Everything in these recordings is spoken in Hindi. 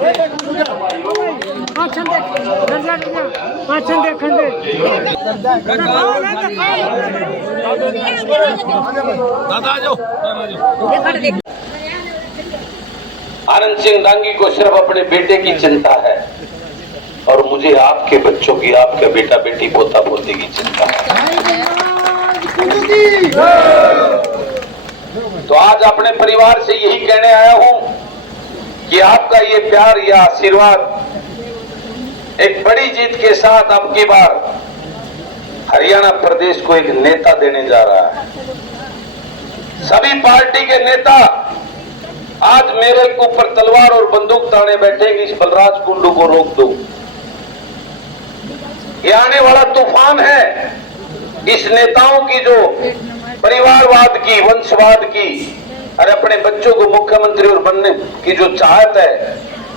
आनंद सिंह डांगी को सिर्फ अपने बेटे की चिंता है और मुझे आपके बच्चों की, आपके बेटा बेटी पोता पोती की चिंता है। तो आज अपने परिवार से यही कहने आया हूं कि आपका ये प्यार या आशीर्वाद एक बड़ी जीत के साथ अब की बार हरियाणा प्रदेश को एक नेता देने जा रहा है। सभी पार्टी के नेता आज मेरे ऊपर तलवार और बंदूक ताने बैठेंगे, इस बलराज कुंडू को रोक दो। ये आने वाला तूफान है, इस नेताओं की जो परिवारवाद की, वंशवाद की और अपने बच्चों को मुख्यमंत्री और बनने की जो चाहत है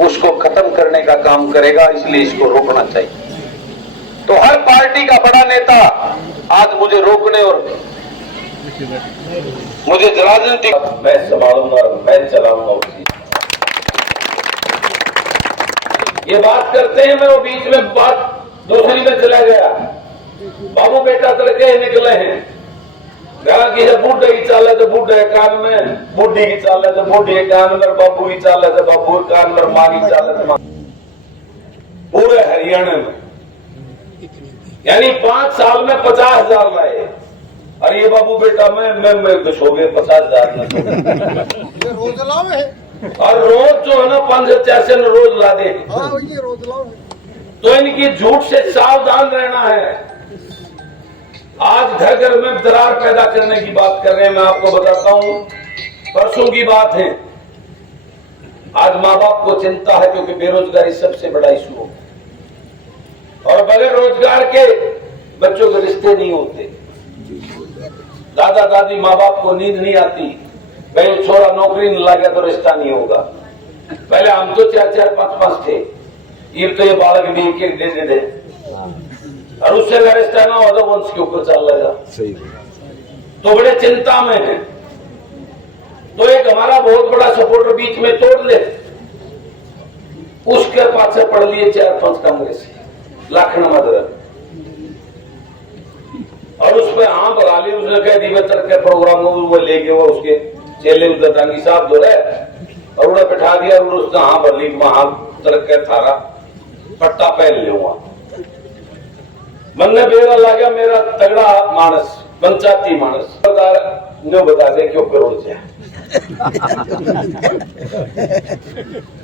उसको खत्म करने का काम करेगा, इसलिए इसको रोकना चाहिए। तो हर पार्टी का बड़ा नेता आज मुझे रोकने और मुझे राजनीति मैं संभालूंगा, मैं चलाऊंगा उसी। ये बात करते हैं, मैं वो बीच में बात दूसरी में चला गया। बाबू बेटा तड़के निकले हैं, कहा कि बूढ़े की चाल है तो बूढ़े कान में, बूढ़ी की चाल है तो बूढ़ी के कान में, बाबू की चाल है तो बाबू के कान में, माँ की चाल है तो माँ। पूरे हरियाणा में यानी 5 साल में 50,000 लाए। अरे ये बाबू बेटा मैं कुछ हो गए 50,000 रोज लाओ है और रोज जो है ना 5 रोज ला दे। रोज लाओ। तो इनकी झूठ से सावधान रहना है। आज घर घर में दरार पैदा करने की बात कर रहे हैं। मैं आपको बताता हूं, परसों की बात है। आज माँ बाप को चिंता है क्योंकि बेरोजगारी सबसे बड़ा इशू हो और बगैर रोजगार के बच्चों के रिश्ते नहीं होते। दादा दादी माँ बाप को नींद नहीं आती, पहले छोरा नौकरी नहीं लगा तो रिश्ता नहीं होगा। पहले हम तो 4-4, 5-5 थे, ये तो ये बालक भी एक दे दे और उससे अगर रिश्ता ना हो तो वंश के ऊपर चल लेगा। तो बड़े चिंता में है। तो एक हमारा बहुत बड़ा सपोर्टर बीच में तोड़ ले, उसके पास पढ़ लिए 4-5 कांग्रेस लाखन मदर और उस पर हाँ बगा ली। उसने कह दी के प्रोग्राम वो लेके वो उसके चेले उधर डांगी साहब दो रहे और उन्हें बिठा दिया और उसने हाँ भर ली वहां तरक्के थारा पट्टा पहन ले हुआ। मन ने बेरा ला गया मेरा तगड़ा मानस, पंचायती मानस बता दे क्यों करो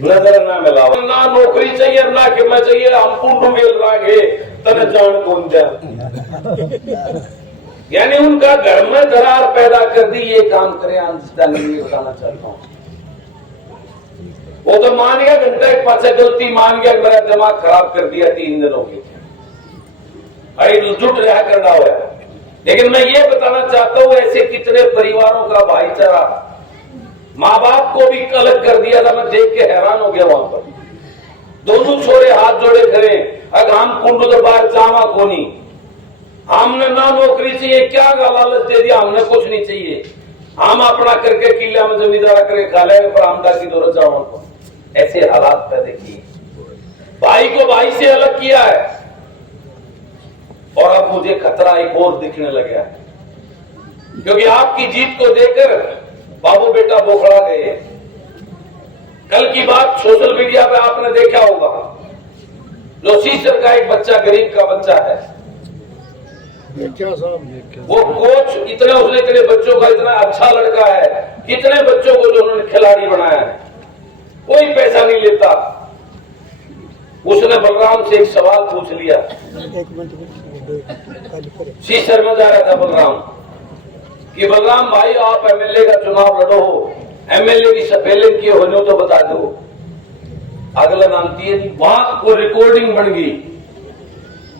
नजर ना मिलाओ, ना नौकरी चाहिए ना कि मैं चाहिए, हम कुंडू मेल रागे तने जान कौन जा। यानी उनका घर में दरार पैदा कर दी। ये काम करे बताना चाहता हूँ। वो तो मान गया, घंटा एक पास गलती मान गया, मेरा दिमाग खराब कर दिया 3 दिनों के। अरे जुट रहा करना हुआ है। लेकिन मैं ये बताना चाहता हूँ ऐसे कितने परिवारों का भाईचारा, माँ बाप को भी अलग कर दिया था। मैं देख के हैरान हो गया। वहां पर दोनों छोरे हाथ जोड़े खड़े, अगर हम कुंडू तो बाहर जावा कोनी, हमने ना नौकरी चाहिए, क्या लालच दे दिया, हमने कुछ नहीं चाहिए, हम अपना करके किला में जमींदारा करके खा लेंगे पर हम दासी दो जावा को। ऐसे हालात पैदा किए, भाई को भाई से अलग किया है। और अब मुझे खतरा एक और दिखने लगा है क्योंकि आपकी जीत को देखकर बाबू बेटा बोखड़ा गए। कल की बात सोशल मीडिया पे आपने देखा होगा, जो सीसर का एक बच्चा, गरीब का बच्चा है, वो कोच उसने इतने बच्चों का, इतना अच्छा लड़का है, कितने बच्चों को जो उन्होंने खिलाड़ी बनाया है, कोई पैसा नहीं लेता। उसने बलराम से एक सवाल पूछ लिया। सीसर में जा रहा था बलराम कि बलराम भाई आप एमएलए का चुनाव लड़ो हो, एमएलए की स्पेलिंग किए होने तो बता दो। अगला नाम दिए नहीं। वहां को रिकॉर्डिंग बन गई।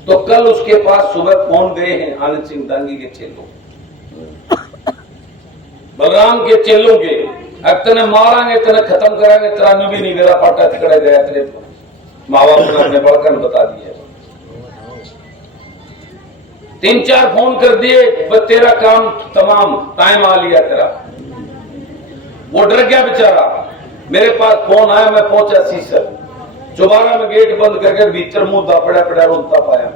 तो कल उसके पास सुबह फोन गए हैं आनंद सिंह डांगी के चेलों, बलराम के चेलों के, अब तने मारांगे, तने खत्म कराएंगे, तेरा भी नहीं मेरा पाटा तिकड़ा गया, तेरे माँ बाप ने बड़कन बता दिया। 3-4 फोन कर दिए, तेरा काम तमाम, टाइम आ लिया तेरा। वो डर गया बेचारा। मेरे पास फोन आया, मैं पहुंचा सीसर। दोबारा में गेट बंद करके भीतर मुद्दा पड़ा पड़ा रोता पाया,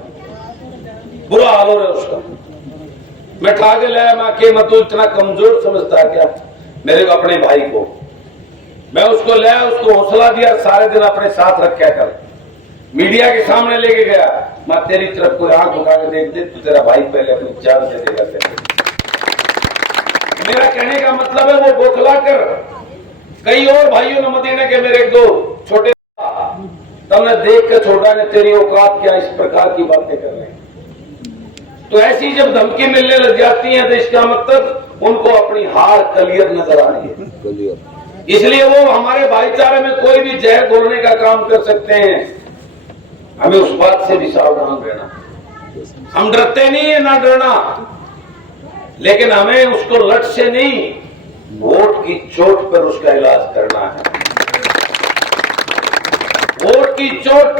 बुरा हाल हो रहा है उसका। मैं ठा के लाया, मैं कि मैं तो इतना कमजोर समझता है क्या मेरे अपने भाई को। मैं उसको लाया, उसको हौसला दिया, सारे दिन अपने साथ रखा कर, मीडिया के सामने लेके गया। मैं तेरी तरफ कोई आंख उठा के देख दे तो तेरा भाई पहले अपनी जान दे देगा तेरे। मेरा कहने का मतलब है वो बौखला कर कई और भाइयों ने मदीना के मेरे एक दो छोटे तुमने देख कर छोटा ने तेरी औकात क्या इस प्रकार की बातें कर रहे हैं। तो ऐसी जब धमकी मिलने लग जाती है तो इसका मतलब उनको अपनी हार क्लियर नजर आ रही है, इसलिए वो हमारे भाईचारे में कोई भी जहर घोलने का काम कर सकते हैं। हमें उस बात से भी सावधान रहना। हम डरते नहीं है ना डरना, लेकिन हमें उसको लट से नहीं वोट की चोट पर उसका इलाज करना है। वोट की चोट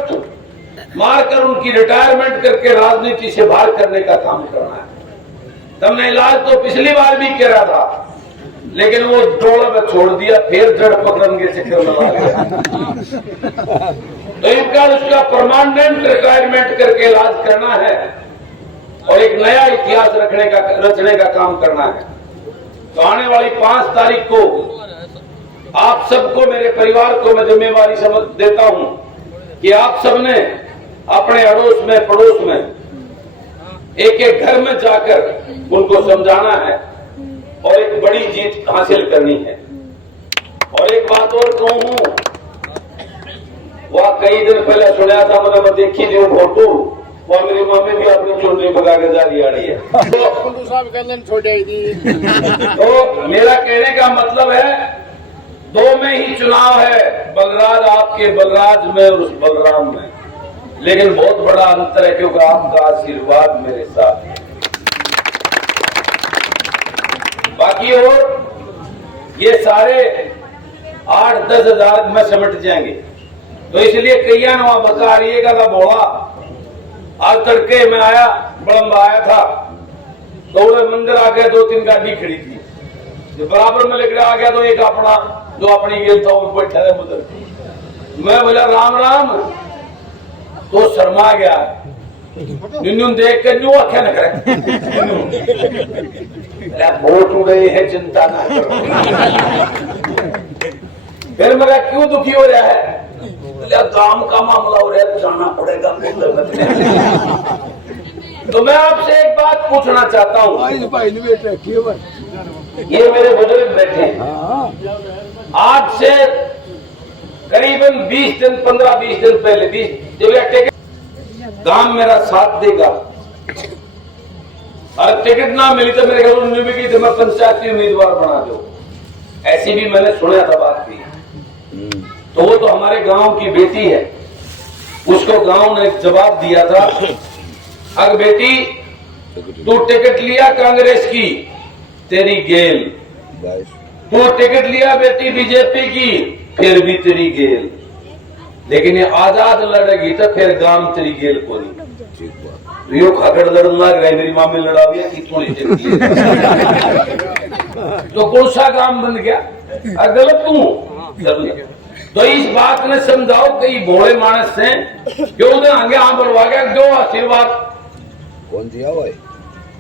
मारकर उनकी रिटायरमेंट करके राजनीति से बाहर करने का काम करना है। तुमने इलाज तो पिछली बार भी करा था, लेकिन वो डोला में छोड़ दिया, फिर जड़ पकड़न के चक्कर में लगा गया। तो इनका उसका परमानेंट रिटायरमेंट करके इलाज करना है और एक नया इतिहास रचने का काम करना है। तो आने वाली 5 तारीख को आप सबको, मेरे परिवार को मैं जिम्मेवारी समझ देता हूं कि आप सबने अपने अड़ोस में पड़ोस में एक एक घर में जाकर उनको समझाना है और एक बड़ी जीत हासिल करनी है। और एक बात और कहूं, वह कई दिन पहले सुना था मैंने, देखी थी वो फोटो, वो मेरी मम्मी भी अपनी चुनरी भगा के जा रही है। तो मेरा कहने का मतलब है 2 में ही चुनाव है, बलराज आपके बलराज में और उस बलराम में, लेकिन बहुत बड़ा अंतर है क्योंकि आपका आशीर्वाद मेरे साथ है। बाकी और ये सारे 8-10 हजार में सिमट जाएंगे। तो इसलिए कईया वहां बता रही है बोला, आज तड़के में आया, बड़म्बा आया था, तो मंदिर आ गया, 2-3 गाड़ी खड़ी थी, जो बराबर में लेकर आ गया तो एक अपना जो अपनी गेल था वो बैठा है उधर। मैं बोला राम राम, तो शर्मा गया, देख कर न्यू आख्या न करे, वोट उड़े है चिंता ना करो। फिर मेरा क्यों दुखी हो रहा है, काम का मामला हो रहा है, जाना पड़ेगा। तो मैं आपसे एक बात पूछना चाहता हूँ, ये मेरे बुजुर्ग बैठे हैं, आज से करीबन 20 दिन 15-20 दिन पहले जब गांव मेरा साथ देगा और टिकट ना मिली तो मेरे घर उन्होंने भी की तो मैं पंचायत की उम्मीदवार बना दो, ऐसी भी मैंने सुना था बात की। तो वो तो हमारे गांव की बेटी है, उसको गांव ने जवाब दिया था, अगर बेटी तू टिकट लिया कांग्रेस की तेरी गेल, तू टिकट लिया बेटी बीजेपी की फिर भी तेरी गेल, लेकिन ये आजाद लड़ेगी तो फिर गांव तेरी गेल को नहीं। यो खगड़ लड़न लग रहा है, मेरी मामी लड़ाविया की थोड़ी तो कौन सा काम बन गया, गलत तू। तो इस बात ने समझाओ कई भोले मानस से क्यों आगे हाँ बोलवा गया जो आशीर्वाद कौन दिया भाई,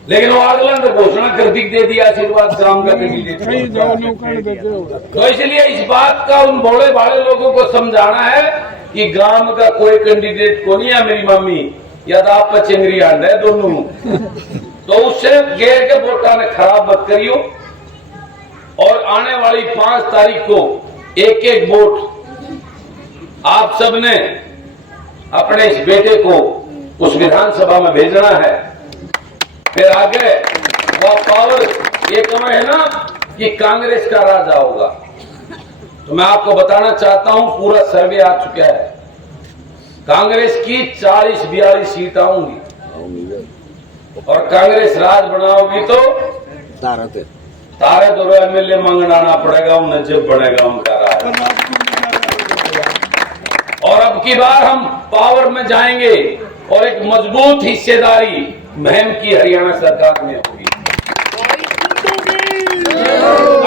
लेकिन वो अगला ने घोषणा कर दी, दे दिया आशीर्वाद ग्राम का। तो इसलिए इस बात का उन भोले भाले लोगों को समझाना है कि ग्राम का कोई कैंडिडेट को नहीं है मेरी मम्मी, या तो आपका चिंगरी आंड है दोनों। तो उससे गेर के वोटा ने खराब मत करियो। और आने वाली 5 तारीख को एक एक वोट आप सबने अपने इस बेटे को उस विधानसभा में भेजना है। फिर आगे वो पावर ये कम है ना कि कांग्रेस का राज होगा। तो मैं आपको बताना चाहता हूं, पूरा सर्वे आ चुका है, कांग्रेस की 40-42 सीट आऊंगी और कांग्रेस राज बनाओगी तो तारे तो एमएलए मंगनाना पड़ेगा, उन्हें जब बनेगा उनका राज। और अब की बार हम पावर में जाएंगे और एक मजबूत हिस्सेदारी मुहिम की हरियाणा सरकार में होगी।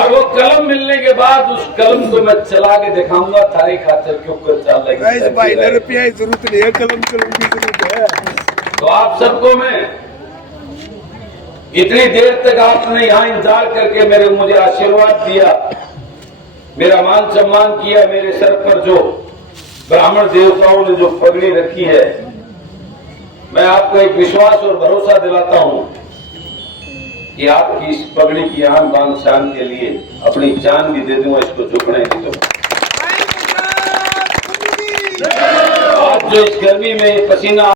और वो कलम मिलने के बाद उस कलम को मैं चला के दिखाऊंगा थारी खातर के ऊपर चल गाइस भाई लगी। रुपया की जरूरत नहीं है, कलम कलम की जरूरत है। तो आप सबको मैं इतनी देर तक आपने यहाँ इंतजार करके मुझे आशीर्वाद दिया, मेरा मान सम्मान किया, मेरे सर पर जो ब्राह्मण देवताओं ने जो पगड़ी रखी है, मैं आपको एक विश्वास और भरोसा दिलाता हूं कि आपकी इस पगड़ी की आन बान शान के लिए अपनी जान भी दे दूंगा, इसको झुकने नहीं दूंगा। आज जो इस गर्मी में पसीना